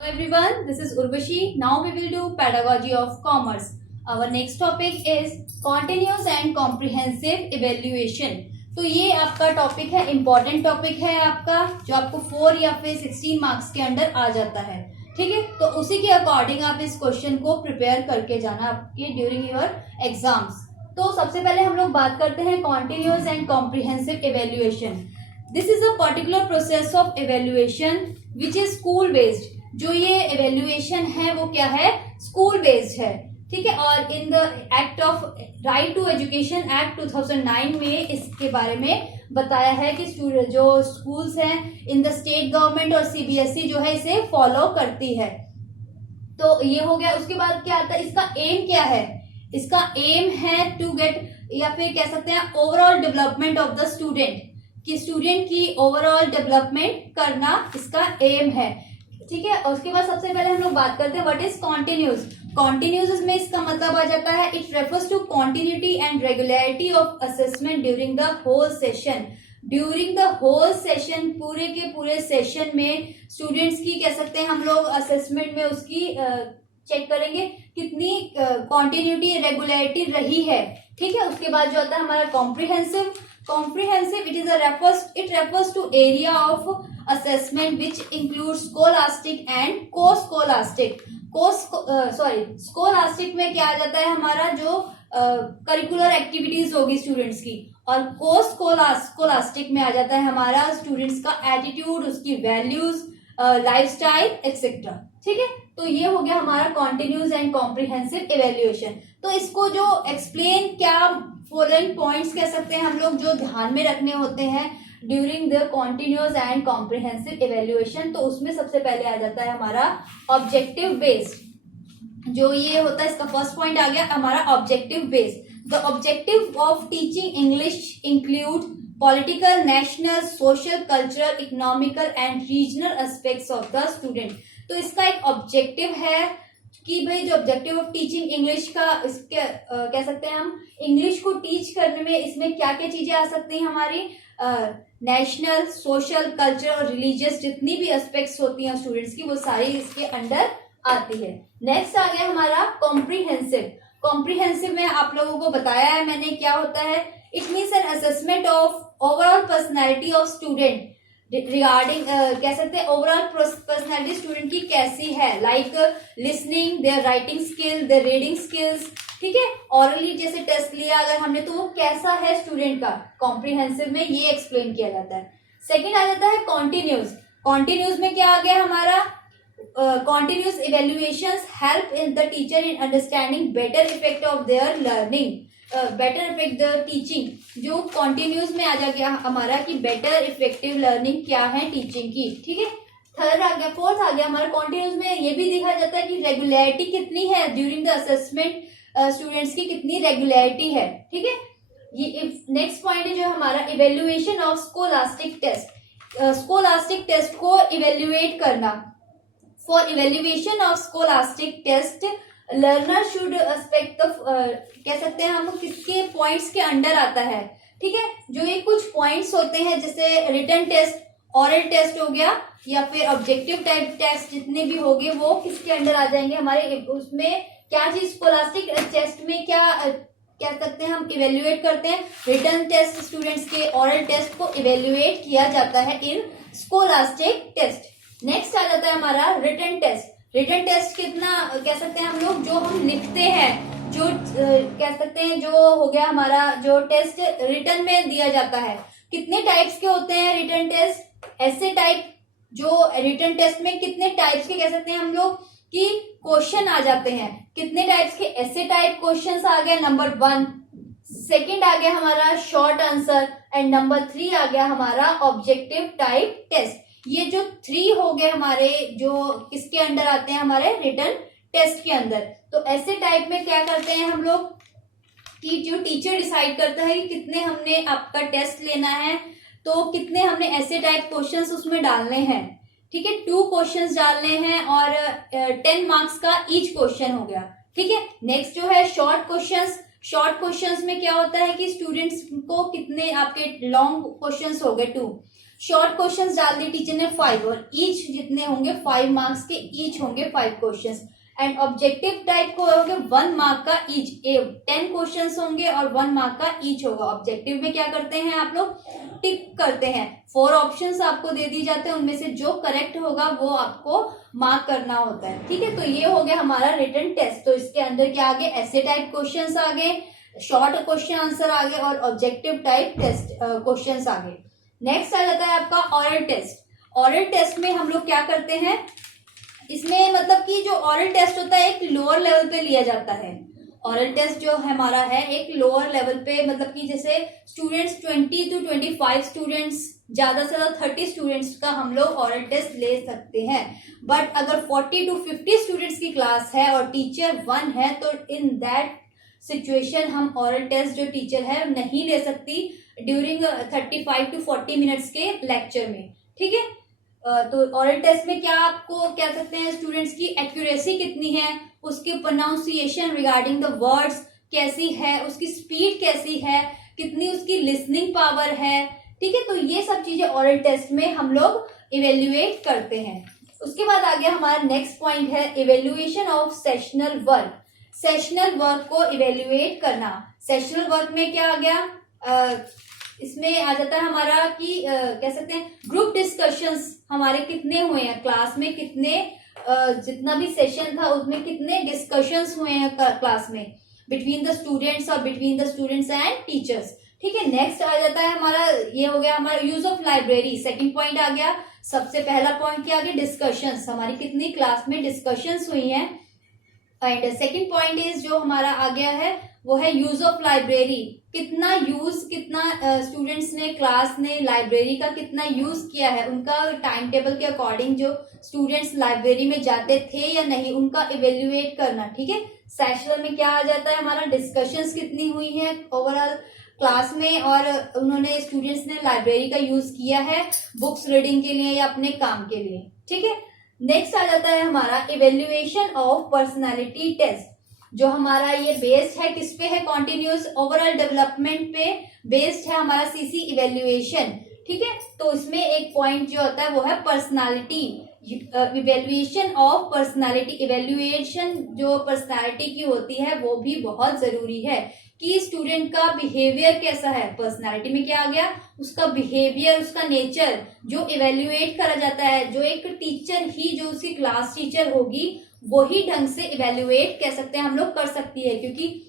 Hello everyone, this is Urvashi. Now we will do Pedagogy of Commerce. Our next topic is Continuous and Comprehensive Evaluation. तो ये आपका topic है, important topic है आपका, जो आपको 4 या फिर 16 मार्क्स के अंदर आ जाता है. ठीक है, तो उसी के अकॉर्डिंग आप इस क्वेश्चन को प्रिपेयर करके जाना आपके ड्यूरिंग योर एग्जाम्स. तो सबसे पहले हम लोग बात करते हैं continuous and comprehensive evaluation. This is a particular process of evaluation which is school based. जो ये एवेल्युएशन है वो क्या है, स्कूल बेस्ड है. ठीक है, और in the act of right to education act 2009 में इसके बारे में बताया है कि जो स्कूल्स हैं इन द स्टेट गवर्नमेंट और सीबीएसई जो है इसे फॉलो करती है. तो ये हो गया. उसके बाद क्या आता है, इसका एम क्या है. इसका एम है टू गेट, या फिर कह सकते हैं overall development of the student, कि स्टूडेंट की ओवरऑल डेवलपमेंट करना इसका एम है. ठीक है, और उसके बाद सबसे पहले हम लोग बात करते हैं व्हाट इज कॉन्टिन्यूस. कॉन्टिन्यूस में इसका मतलब आ जाता है it refers to continuity and regularity of assessment during the whole session. During the whole session, पूरे के पूरे सेशन में स्टूडेंट्स की कह सकते हैं हम लोग असेसमेंट में उसकी चेक करेंगे कितनी कॉन्टिन्यूटी रेगुलरिटी रही है. ठीक है, उसके बाद जो आता है हमारा comprehensive. Comprehensive it refers to area of assessment which includes scholastic and co-scholastic. scholastic में क्या आ जाता है हमारा जो करिकुलर एक्टिविटीज होगी स्टूडेंट्स की, और co-scholastic में आ जाता है हमारा स्टूडेंट्स का एटीट्यूड, उसकी वैल्यूज, लाइफस्टाइल एक्सेट्रा. ठीक है, तो ये हो गया हमारा कॉन्टिन्यूस एंड कॉम्प्रिहेंसिव एवेल्युएशन. तो इसको जो एक्सप्लेन क्या फॉलोइंग पॉइंट्स कह सकते हैं हम लोग जो ध्यान में रखने होते हैं during the continuous and comprehensive evaluation. तो उसमें सबसे पहले आ जाता है हमारा ऑब्जेक्टिव बेस्ड. जो ये होता है इसका फर्स्ट पॉइंट आ गया हमारा objective based. The objective of teaching English include political, national, social, cultural, economical and regional aspects of the student. तो इसका एक ऑब्जेक्टिव है कि भाई जो ऑब्जेक्टिव ऑफ टीचिंग इंग्लिश का, इसके कह सकते हैं हम इंग्लिश को टीच करने में इसमें क्या क्या चीजें आ सकती हैं हमारी, नेशनल, सोशल, कल्चर और रिलीजियस जितनी भी एस्पेक्ट्स होती हैं स्टूडेंट्स की वो सारी इसके अंडर आती है. नेक्स्ट आ गया हमारा कॉम्प्रिहेंसिव. कॉम्प्रिहेंसिव में आप लोगों को बताया है मैंने क्या होता है. It means an assessment of overall personality of student regarding, कह सकते हैं ओवरऑल पर्सनैलिटी स्टूडेंट की कैसी है, like listening, their writing skill, their reading skills. ठीक है, ऑरली जैसे टेस्ट लिया अगर हमने तो वो कैसा है स्टूडेंट का, कॉम्प्रिहेंसिव में ये एक्सप्लेन किया जाता है. सेकंड आ जाता है कॉन्टिन्यूस. कॉन्टिन्यूस में क्या आ गया हमारा, continuous evaluations help in the teacher in understanding better effect of their learning, better effect the teaching. जो कॉन्टिन्यूस में आ जा गया हमारा कि बेटर इफेक्टिव लर्निंग क्या है टीचिंग की. ठीक है, थर्ड आ गया, फोर्थ आ गया हमारा कॉन्टिन्यूस में ये भी देखा जाता है कि रेगुलरिटी कितनी है ड्यूरिंग द असेसमेंट, स्टूडेंट्स की कितनी रेगुलरिटी है. ठीक है, ये नेक्स्ट पॉइंट है जो हमारा evaluation of scholastic test. Scholastic test को इवेल्युएट करना. For evaluation of scholastic test learner should aspect of, कह सकते हैं हम किसके पॉइंट्स के अंडर आता है. ठीक है, जो ये कुछ पॉइंट्स होते हैं जैसे रिटन टेस्ट, ऑरल टेस्ट हो गया, या फिर ऑब्जेक्टिव टाइप टेस्ट जितने भी हो गए वो किसके अंडर आ जाएंगे हमारे. उसमें क्या चीज स्कोलास्टिक टेस्ट में क्या कह सकते हैं हम इवेल्युएट करते हैं, रिटन टेस्ट स्टूडेंट्स के, ऑरल टेस्ट को इवेल्युएट किया जाता है इन स्कोलास्टिक टेस्ट. नेक्स्ट आ जाता है हमारा रिटन टेस्ट. रिटन टेस्ट कितना कह सकते हैं हम लोग जो हम लिखते हैं, जो कह सकते हैं जो हो गया हमारा जो टेस्ट रिटन में दिया जाता है. कितने टाइप्स के होते हैं रिटन टेस्ट, ऐसे टाइप. जो रिटन टेस्ट में कितने टाइप्स के कह सकते हैं हम लोग कि क्वेश्चन आ जाते हैं, कितने टाइप्स के ऐसे टाइप क्वेश्चंस आ गए, नंबर 1. सेकंड आ गया हमारा शॉर्ट आंसर, एंड नंबर 3 आ गया हमारा ऑब्जेक्टिव टाइप टेस्ट. ये जो 3 हो गए हमारे जो किसके अंडर आते हैं हमारे रिटन टेस्ट के अंदर. तो ऐसे टाइप में क्या करते हैं हम लोग कि जो टीचर डिसाइड करता है कि कितने हमने आपका टेस्ट लेना है, तो कितने हमने ऐसे टाइप क्वेश्चंस उसमें डालने हैं. ठीक है, 2 क्वेश्चंस डालने हैं और 10 मार्क्स का ईच क्वेश्चन हो गया. ठीक है, नेक्स्ट जो है शॉर्ट क्वेश्चंस. शॉर्ट क्वेश्चंस में क्या होता है कि स्टूडेंट्स को कितने आपके लॉन्ग क्वेश्चंस हो गए 2, शॉर्ट क्वेश्चंस डाल दिए टीचर ने 5 और ईच जितने होंगे 5 मार्क्स के ईच होंगे 5 क्वेश्चंस। एंड ऑब्जेक्टिव टाइप को होंगे 1 मार्क का ईच, 10 क्वेश्चंस होंगे और 1 मार्क का ईच होगा। ऑब्जेक्टिव में क्या करते हैं आप लोग, टिक करते हैं। 4 ऑप्शंस आपको दे दी जाते हैं, उनमें से जो करेक्ट होगा वो आपको मार्क करना होता है। ठीक है, तो ये हो गया हमारा रिटन टेस्ट। तो इसके अंदर क्या आ गए, ऐसे टाइप क्वेश्चंस आ गए, शॉर्ट क्वेश्चन आंसर आ गए और ऑब्जेक्टिव टाइप टेस्ट क्वेश्चंस आ गए। नेक्स्ट आ जाता है आपका ऑरल टेस्ट। ऑरल टेस्ट में हम लोग क्या करते हैं, इसमें मतलब कि जो ऑरल टेस्ट होता है एक लोअर लेवल पे लिया जाता है। ऑरल टेस्ट जो हमारा है एक लोअर लेवल पे, मतलब कि जैसे स्टूडेंट्स 20 to 25 स्टूडेंट्स, ज्यादा से ज्यादा 30 स्टूडेंट्स का हम लोग ऑरल टेस्ट ले सकते हैं। बट अगर 40 to 50 स्टूडेंट्स की क्लास है और टीचर 1 है तो इन दैट सिचुएशन हम ऑरल टेस्ट जो टीचर है नहीं ले सकती ड्यूरिंग 35 to 40 मिनट्स के लेक्चर में। ठीक है, तो ऑरल टेस्ट में क्या आपको कह सकते हैं, स्टूडेंट्स की एक्यूरेसी कितनी है, उसके प्रोनाउंसिएशन रिगार्डिंग द वर्ड्स कैसी है, उसकी स्पीड कैसी है, कितनी उसकी लिसनिंग पावर है। ठीक है, तो ये सब चीजें ऑरल टेस्ट में हम लोग इवेल्युएट करते हैं। उसके बाद आ गया हमारा नेक्स्ट पॉइंट है evaluation of sessional work. Sessional work को इवेल्युएट करना। सेशनल वर्क में क्या आ गया, इसमें आ जाता है हमारा कि कह सकते हैं ग्रुप डिस्कशंस हमारे कितने हुए हैं क्लास में, कितने जितना भी सेशन था उसमें कितने डिस्कशंस हुए हैं क्लास में बिटवीन द स्टूडेंट्स और between the students and teachers. ठीक है, नेक्स्ट आ जाता है हमारा, ये हो गया हमारा use of library. Second point आ गया, सबसे पहला पॉइंट क्या आ गया, डिस्कशंस, हमारी कितनी क्लास में डिस्कशंस हुई हैं। एंड सेकंड पॉइंट इज जो हमारा आ गया है वो है यूज ऑफ लाइब्रेरी, कितना स्टूडेंट्स ने क्लास ने लाइब्रेरी का कितना यूज किया है, उनका टाइम टेबल के अकॉर्डिंग जो स्टूडेंट्स लाइब्रेरी में जाते थे या नहीं उनका इवेल्युएट करना। ठीक है, सेशनल में क्या आ जाता है हमारा, डिस्कशंस कितनी हुई है ओवरऑल क्लास में और उन्होंने स्टूडेंट्स ने लाइब्रेरी का यूज किया है बुक्स रीडिंग के लिए या अपने काम के लिए। ठीक है, नेक्स्ट आ जाता है हमारा इवेल्युएशन ऑफ पर्सनालिटी टेस्ट, जो हमारा ये बेस्ड है किस पे है, कॉन्टिन्यूस ओवरऑल डेवलपमेंट पे बेस्ड है हमारा सीसी इवेल्युएशन। ठीक है, तो इसमें एक पॉइंट जो होता है वो है personality, evaluation of personality. Evaluation जो पर्सनालिटी की होती है वो भी बहुत जरूरी है कि स्टूडेंट का बिहेवियर कैसा है। पर्सनालिटी में क्या आ गया, उसका बिहेवियर, उसका नेचर जो इवेल्युएट करा जाता है, जो एक टीचर ही जो उसकी क्लास टीचर होगी वही ढंग से इवेल्युएट कह सकते हैं हम लोग कर सकती है, क्योंकि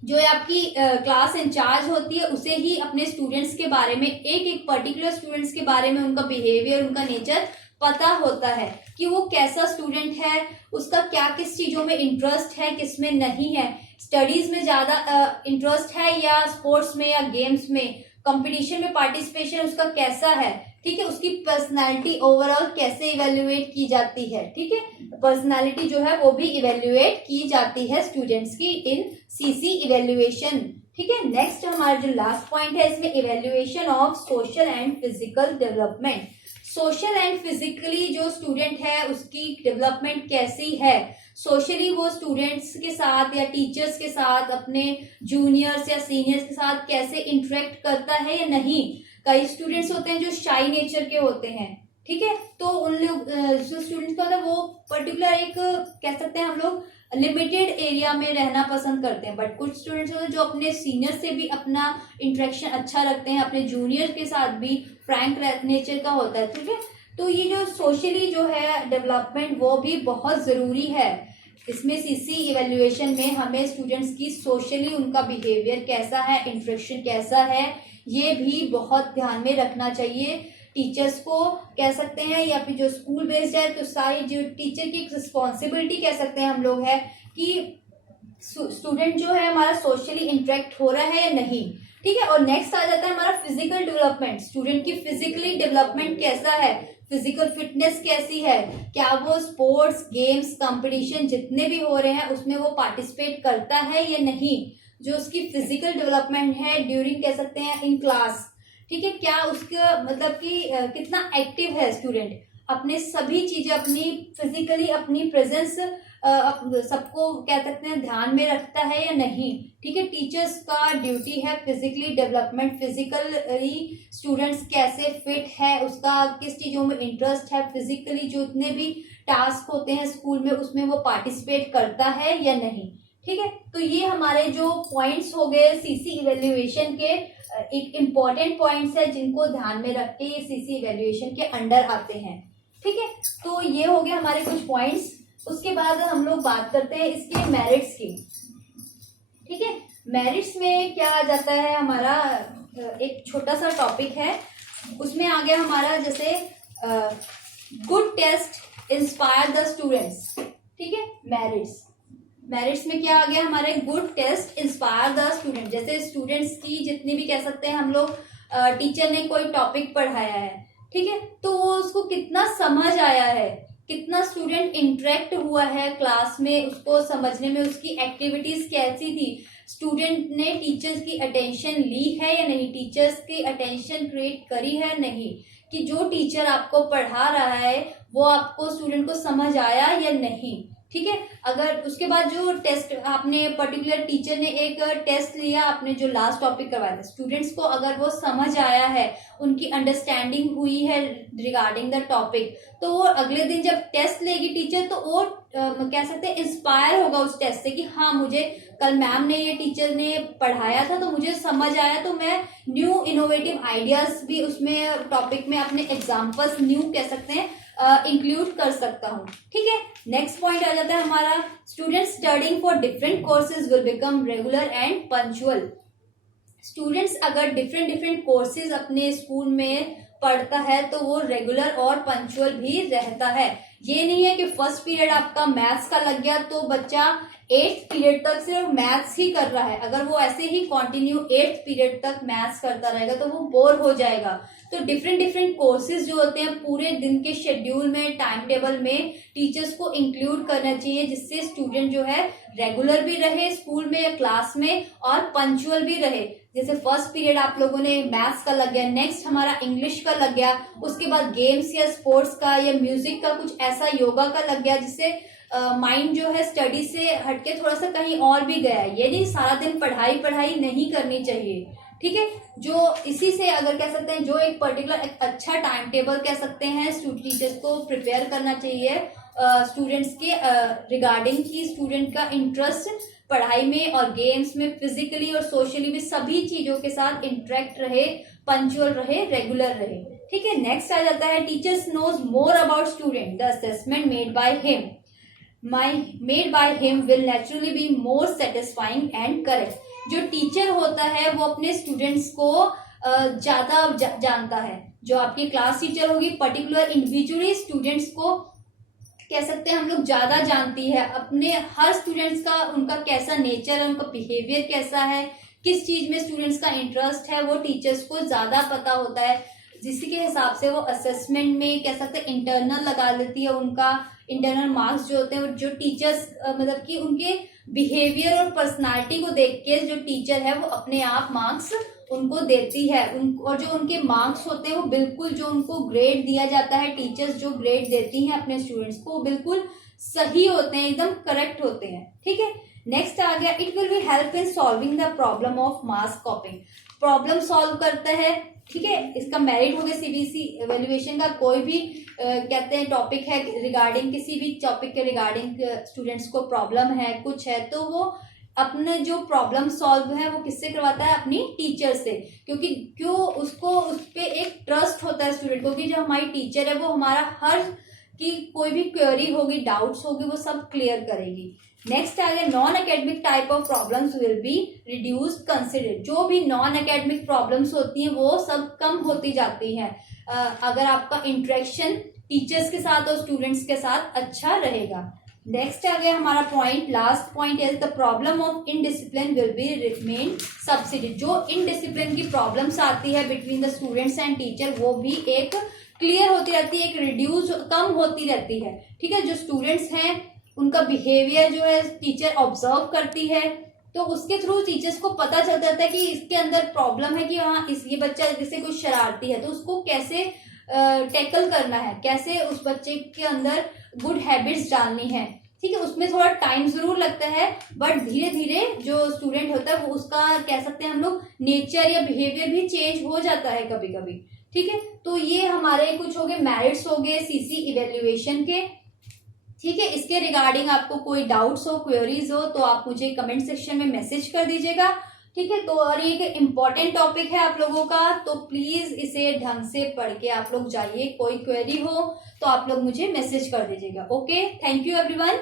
जो आपकी क्लास इंचार्ज होती है उसे ही अपने स्टूडेंट्स के बारे में, एक एक पर्टिकुलर स्टूडेंट्स के बारे में उनका बिहेवियर, उनका नेचर पता होता है कि वो कैसा स्टूडेंट है, उसका क्या किस चीजों में इंटरेस्ट है, किस में नहीं है, स्टडीज में ज्यादा इंटरेस्ट है या स्पोर्ट्स में या गेम्स में, कंपटीशन में पार्टिसिपेशन उसका कैसा है। ठीक है, उसकी पर्सनालिटी ओवरऑल कैसे इवेल्युएट की जाती है। ठीक है, पर्सनालिटी जो है वो भी इवेल्युएट की जाती है स्टूडेंट्स की इन सीसी इवेल्युएशन। ठीक है, नेक्स्ट हमारा जो लास्ट पॉइंट है इसमें evaluation of social and physical development. Social and physically जो स्टूडेंट है उसकी डेवलपमेंट कैसी है, सोशली वो स्टूडेंट्स के साथ या टीचर्स के साथ, अपने जूनियर्स या सीनियर्स के साथ कैसे इंटरेक्ट करता है या नहीं। कई स्टूडेंट्स होते हैं जो शाई नेचर के होते हैं। ठीक है, तो उन लोग जो स्टूडेंट्स का वो पर्टिकुलर एक कह सकते हैं हम लोग लिमिटेड एरिया में रहना पसंद करते हैं, बट कुछ स्टूडेंट्स होते हैं जो अपने सीनियर से भी अपना इंटरेक्शन अच्छा रखते हैं, अपने जूनियर के साथ भी फ्रैंक नेचर का होता है। ठीक है, तो ये जो सोशली जो है डेवलपमेंट वो भी बहुत जरूरी है। इसमें सीसी इवेल्युएशन में हमें स्टूडेंट्स की सोशली उनका बिहेवियर कैसा है, इंटरेक्शन कैसा है, ये भी बहुत ध्यान में रखना चाहिए। टीचर्स को कह सकते हैं या फिर जो स्कूल बेस्ड है तो सारी जो टीचर की रिस्पॉन्सिबिलिटी कह सकते हैं हम लोग है कि स्टूडेंट जो है हमारा सोशली इंटरेक्ट हो रहा है या नहीं। ठीक है, और नेक्स्ट आ जाता है हमारा फिजिकल डेवलपमेंट। स्टूडेंट की फिजिकली डेवलपमेंट कैसा है, फिजिकल फिटनेस कैसी है, क्या वो स्पोर्ट्स गेम्स कंपटीशन जितने भी हो रहे हैं उसमें वो पार्टिसिपेट करता है या नहीं। जो उसकी फिजिकल डेवलपमेंट है ड्यूरिंग कह सकते हैं इन क्लास। ठीक है, क्या उसका मतलब कि कितना एक्टिव है स्टूडेंट, अपने सभी चीजें अपनी फिजिकली अपनी प्रेजेंस सबको क्या कहते हैं ध्यान में रखता है या नहीं। ठीक है, टीचर्स का ड्यूटी है फिजिकली डेवलपमेंट, फिजिकली स्टूडेंट्स कैसे फिट है, उसका किस चीजों में इंटरेस्ट है, फिजिकली जो इतने भी टास्क होते हैं स्कूल में उसमें वो पार्टिसिपेट करता है या नहीं। ठीक है, तो ये हमारे जो पॉइंट्स हो गए सीसी इवेल्युएशन के, एक इम्पॉर्टेंट पॉइंट्स है जिनको ध्यान में रख के ये सीसी इवेल्युएशन के अंडर आते हैं। ठीक है, तो ये हो गए हमारे कुछ पॉइंट्स। उसके बाद हम लोग बात करते हैं इसके मेरिट्स की। ठीक है, मेरिट्स में क्या आ जाता है, हमारा एक छोटा सा टॉपिक है, उसमें आ गया हमारा जैसे good test inspire the students. ठीक है, मेरिट्स में क्या आ गया हमारे good test inspire the student. जैसे स्टूडेंट्स की जितनी भी कह सकते हैं हम लोग, टीचर ने कोई टॉपिक पढ़ाया है, ठीक है, तो वो उसको कितना समझ आया है, कितना स्टूडेंट इंटरेक्ट हुआ है क्लास में, उसको समझने में उसकी एक्टिविटीज कैसी थी, स्टूडेंट ने टीचर्स की अटेंशन ली है या नहीं, टीचर्स की अटेंशन क्रिएट करी है नहीं, कि जो टीचर आपको पढ़ा रहा है वो आपको स्टूडेंट को समझ आया या नहीं। ठीक है, अगर उसके बाद जो टेस्ट आपने पर्टिकुलर टीचर ने एक टेस्ट लिया, आपने जो लास्ट टॉपिक करवाया था, स्टूडेंट्स को अगर वो समझ आया है, उनकी अंडरस्टैंडिंग हुई है रिगार्डिंग द टॉपिक, तो वो अगले दिन जब टेस्ट लेगी टीचर तो वो कह सकते हैं इंस्पायर होगा उस टेस्ट से कि हाँ मुझे कल मैम ने ये टीचर ने पढ़ाया था तो मुझे समझ आया, तो मैं न्यू इनोवेटिव आइडियाज भी उसमें टॉपिक में अपने एग्जाम्पल्स न्यू कह सकते हैं इंक्लूड कर सकता हूँ। ठीक है, नेक्स्ट पॉइंट आ जाता है हमारा students studying for different courses will become regular and punctual. Students अगर डिफरेंट कोर्सेज अपने स्कूल में पढ़ता है तो वो रेगुलर और पंचुअल भी रहता है। ये नहीं है कि फर्स्ट पीरियड आपका मैथ्स का लग गया तो बच्चा 8th पीरियड तक सिर्फ मैथ्स ही कर रहा है, अगर वो ऐसे ही कंटिन्यू 8th पीरियड तक मैथ्स करता रहेगा तो वो बोर हो जाएगा। तो डिफरेंट कोर्सेज जो होते हैं पूरे दिन के शेड्यूल में, टाइम टेबल में टीचर्स को इंक्लूड करना चाहिए, जिससे स्टूडेंट जो है रेगुलर भी रहे स्कूल में या क्लास में और पंचुअल भी रहे। जैसे फर्स्ट पीरियड आप लोगों ने मैथ्स का लग गया, नेक्स्ट हमारा इंग्लिश का लग गया, उसके बाद गेम्स या स्पोर्ट्स का या म्यूजिक का कुछ ऐसा योगा का लग गया, जिससे माइंड जो है स्टडी से हटके थोड़ा सा कहीं और भी गया है। ये नहीं सारा दिन पढ़ाई नहीं करनी चाहिए। ठीक है, जो इसी से अगर कह सकते हैं जो एक पर्टिकुलर एक अच्छा टाइम टेबल कह सकते हैं टीचर्स को प्रिपेयर करना चाहिए स्टूडेंट्स के रिगार्डिंग की स्टूडेंट का इंटरेस्ट पढ़ाई में और गेम्स में, फिजिकली और सोशली भी सभी चीजों के साथ इंटरेक्ट रहे, पंचुअल रहे, रेगुलर रहे। ठीक है, नेक्स्ट आ जाता है teachers knows more about student, the assessment made by him will naturally be more satisfying and correct. जो टीचर होता है वो अपने स्टूडेंट्स को ज्यादा जानता है। जो आपकी क्लास टीचर होगी पर्टिकुलर इंडिविजुअली स्टूडेंट्स को कह सकते हैं हम लोग ज्यादा जानती है, अपने हर स्टूडेंट्स का उनका कैसा नेचर है, उनका बिहेवियर कैसा है, किस चीज में स्टूडेंट्स का इंटरेस्ट है, वो टीचर्स को ज्यादा पता होता है, जिसके हिसाब से वो असेसमेंट में कह सकते हैं इंटरनल लगा देती है। उनका इंटरनल मार्क्स जो होते हैं जो टीचर्स मतलब कि उनके बिहेवियर और पर्सनालिटी को देख के जो टीचर है वो अपने आप मार्क्स उनको देती है। और जो उनके मार्क्स होते हैं वो बिल्कुल जो उनको ग्रेड दिया जाता है, टीचर्स जो ग्रेड देती हैं अपने स्टूडेंट्स को, वो बिल्कुल सही होते हैं, एकदम करेक्ट होते हैं। ठीक है, नेक्स्ट आ गया it will be help in solving the problem of mass कॉपिंग। Problem solve करता है। ठीक है, इसका मेरिट हो गया सीबीएसई एवेल्युएशन का कोई भी कहते हैं टॉपिक है रिगार्डिंग किसी भी टॉपिक के रिगार्डिंग स्टूडेंट्स को प्रॉब्लम है कुछ है तो वो अपने जो प्रॉब्लम सॉल्व है वो किससे करवाता है, अपनी टीचर से। क्योंकि क्यों उसको उस पर एक ट्रस्ट होता है स्टूडेंट को कि जो हमारी टीचर है वो हमारा हर की कोई भी क्वेरी होगी, डाउट्स होगी, वो सब क्लियर करेगी। नेक्स्ट आ गया non academic type of problems will be reduce consider. जो भी नॉन एकेडमिक प्रॉब्लम्स होती हैं वो सब कम होती जाती हैं अगर आपका इंटरेक्शन टीचर्स के साथ और स्टूडेंट्स के साथ अच्छा रहेगा। नेक्स्ट आ गया हमारा point, last point is the problem of indiscipline will be remain subsidy. जो इनडिसिप्लिन की प्रॉब्लम्स आती है between the students and teacher वो भी एक क्लियर होती रहती है, एक रिड्यूस कम होती रहती है। ठीक है, जो स्टूडेंट्स हैं उनका बिहेवियर जो है टीचर ऑब्जर्व करती है तो उसके थ्रू टीचर्स को पता चल जाता है कि इसके अंदर प्रॉब्लम है कि हाँ ये बच्चा जैसे कोई शरारती है तो उसको कैसे टैकल करना है, कैसे उस बच्चे के अंदर गुड हैबिट्स डालनी है। ठीक है, उसमें थोड़ा टाइम जरूर लगता है, बट धीरे धीरे जो स्टूडेंट होता है वो उसका कह सकते हैं हम लोग नेचर या बिहेवियर भी चेंज हो जाता है कभी कभी। ठीक है, तो ये हमारे कुछ हो गए मेरिट्स हो गए सीसी इवेल्युएशन के। ठीक है, इसके रिगार्डिंग आपको कोई डाउट्स हो, क्वेरीज हो, तो आप मुझे कमेंट सेक्शन में मैसेज कर दीजिएगा। ठीक है, तो और ये एक इम्पॉर्टेंट टॉपिक है आप लोगों का, तो प्लीज इसे ढंग से पढ़ के आप लोग जाइए। कोई क्वेरी हो तो आप लोग मुझे मैसेज कर दीजिएगा। Okay, thank you everyone.